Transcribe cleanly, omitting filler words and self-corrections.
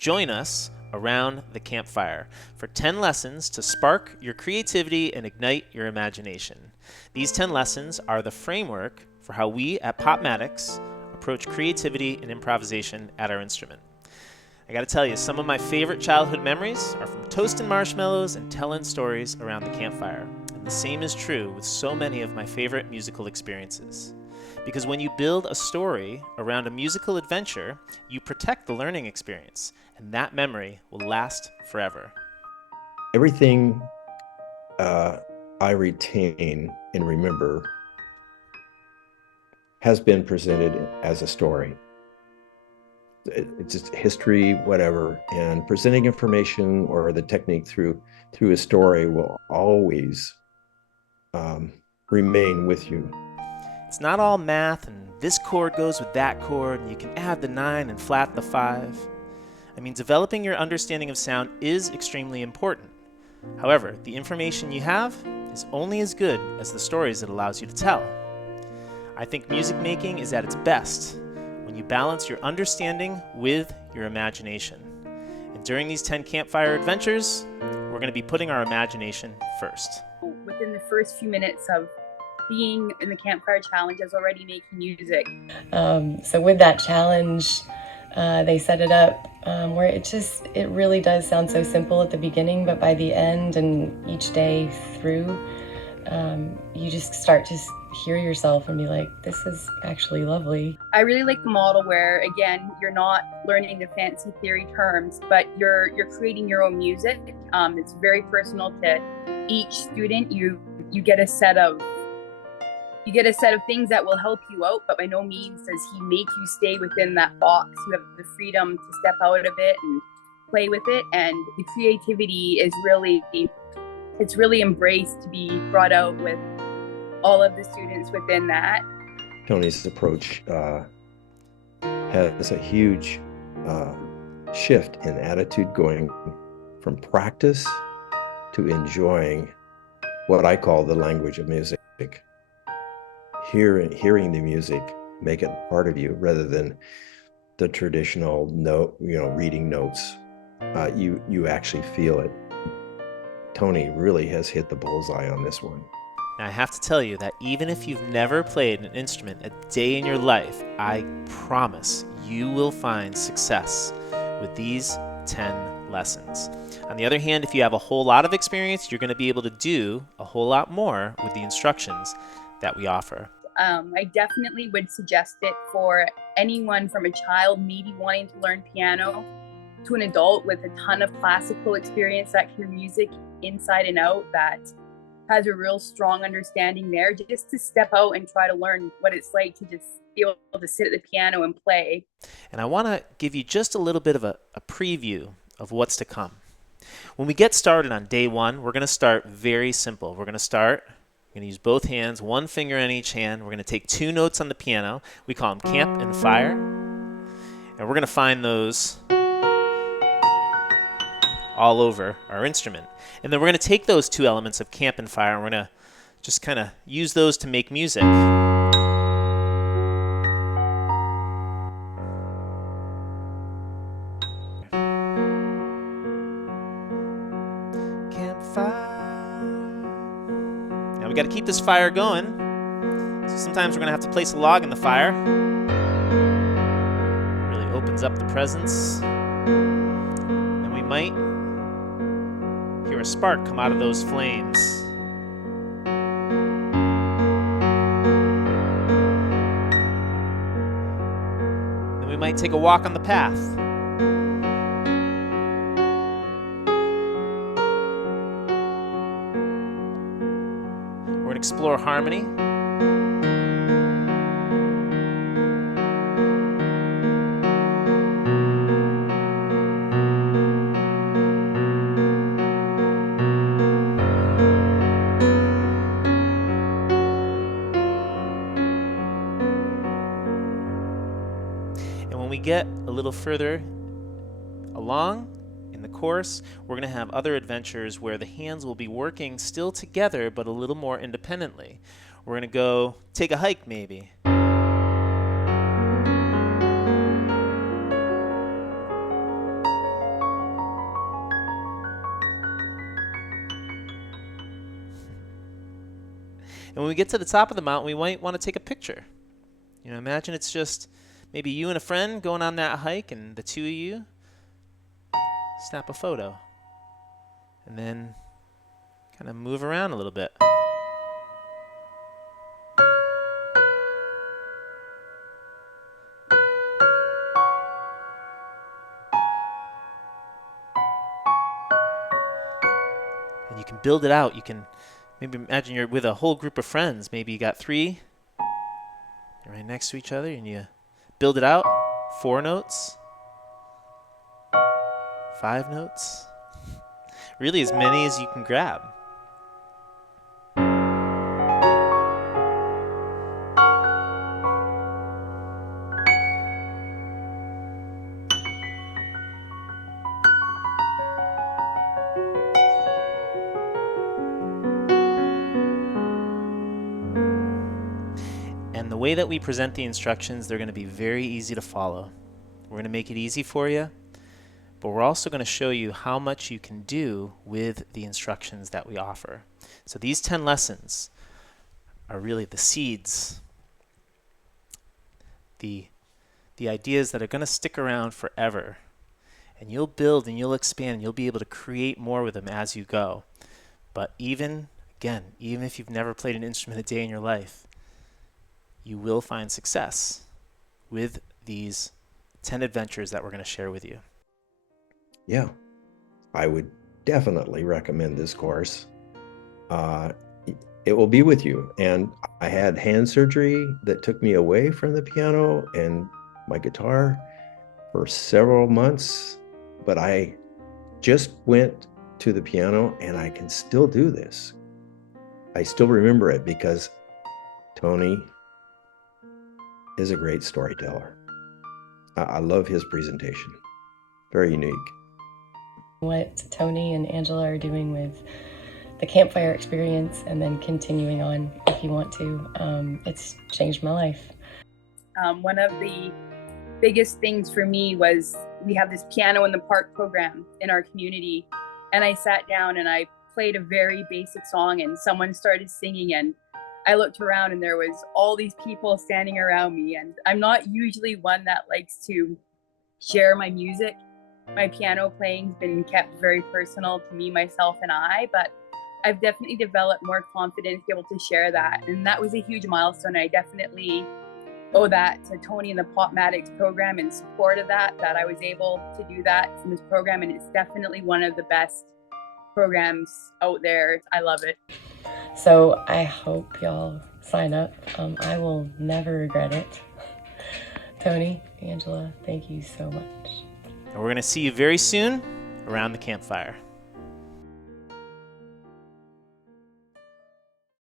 Join us around the campfire for 10 lessons to spark your creativity and ignite your imagination. These 10 lessons are the framework for how we at Popmatics approach creativity and improvisation at our instrument. I gotta tell you, some of my favorite childhood memories are from toasting marshmallows and telling stories around the campfire. And the same is true with so many of my favorite musical experiences. Because when you build a story around a musical adventure, you protect the learning experience, and that memory will last forever. Everything I retain and remember has been presented as a story. It's just history, whatever, and presenting information or the technique through a story will always remain with you. It's not all math and this chord goes with that chord and you can add the 9 and flat the 5. I mean, developing your understanding of sound is extremely important. However, the information you have is only as good as the stories it allows you to tell. I think music making is at its best when you balance your understanding with your imagination. And during these 10 campfire adventures, we're going to be putting our imagination first. Within the first few minutes of being in the Campfire Challenge, I was already making music. So with that challenge, they set it up where it really does sound so simple at the beginning, but by the end and each day through, you just start to hear yourself and be like, this is actually lovely. I really like the model where, again, you're not learning the fancy theory terms, but you're creating your own music. It's very personal to each student. You get a set of things that will help you out, but by no means does he make you stay within that box. You have the freedom to step out of it and play with it, and the creativity is really embraced to be brought out with all of the students within that. Tony's approach has a huge shift in attitude, going from practice to enjoying what I call the language of music. Hearing the music, make it part of you rather than the traditional note, reading notes. You actually feel it. Tony really has hit the bullseye on this one. Now, I have to tell you that even if you've never played an instrument a day in your life, I promise you will find success with these 10 lessons. On the other hand, if you have a whole lot of experience, you're going to be able to do a whole lot more with the instructions that we offer. I definitely would suggest it for anyone from a child maybe wanting to learn piano to an adult with a ton of classical experience that can hear music inside and out, that has a real strong understanding there, just to step out and try to learn what it's like to just be able to sit at the piano and play. And I want to give you just a little bit of a preview of what's to come. When we get started on day 1, we're going to start very simple. We're going to use both hands, one finger in each hand. We're going to take 2 notes on the piano. We call them Camp and Fire. And we're going to find those all over our instrument. And then we're going to take those 2 elements of Camp and Fire and we're going to just kind of use those to make music. Campfire. Now we got to keep this fire going. So sometimes we're going to have to place a log in the fire. Really opens up the presence. And we might hear a spark come out of those flames. Then we might take a walk on the path. We're going to explore harmony. Get a little further along in the course, we're going to have other adventures where the hands will be working still together but a little more independently. We're going to go take a hike maybe. And when we get to the top of the mountain, we might want to take a picture. You know, imagine it's just maybe you and a friend going on that hike, and the two of you snap a photo. And then kind of move around a little bit. And you can build it out. You can maybe imagine you're with a whole group of friends. Maybe you got 3. You're right next to each other, and you build it out. 4 notes. 5 notes. Really as many as you can grab. And the way that we present the instructions, they're going to be very easy to follow. We're going to make it easy for you, but we're also going to show you how much you can do with the instructions that we offer. So these 10 lessons are really the seeds, the ideas that are going to stick around forever. And you'll build and you'll expand and you'll be able to create more with them as you go. But even if you've never played an instrument a day in your life, you will find success with these 10 adventures that we're going to share with you. Yeah, I would definitely recommend this course. It will be with you. And I had hand surgery that took me away from the piano and my guitar for several months, but I just went to the piano and I can still do this. I still remember it because Tony is a great storyteller. I love his presentation. Very unique. What Tony and Angela are doing with the Campfire experience and then continuing on if you want to, it's changed my life. One of the biggest things for me was we have this piano in the park program in our community, and I sat down and I played a very basic song and someone started singing, and I looked around and there was all these people standing around me, and I'm not usually one that likes to share my music. My piano playing's been kept very personal to me, myself, and I, but I've definitely developed more confidence to be able to share that, and that was a huge milestone. I definitely owe that to Tony and the Popmatics program and support of that I was able to do that in this program, and it's definitely one of the best programs out there. I love it. So I hope y'all sign up. I will never regret it. Tony, Angela, thank you so much. And we're going to see you very soon around the campfire.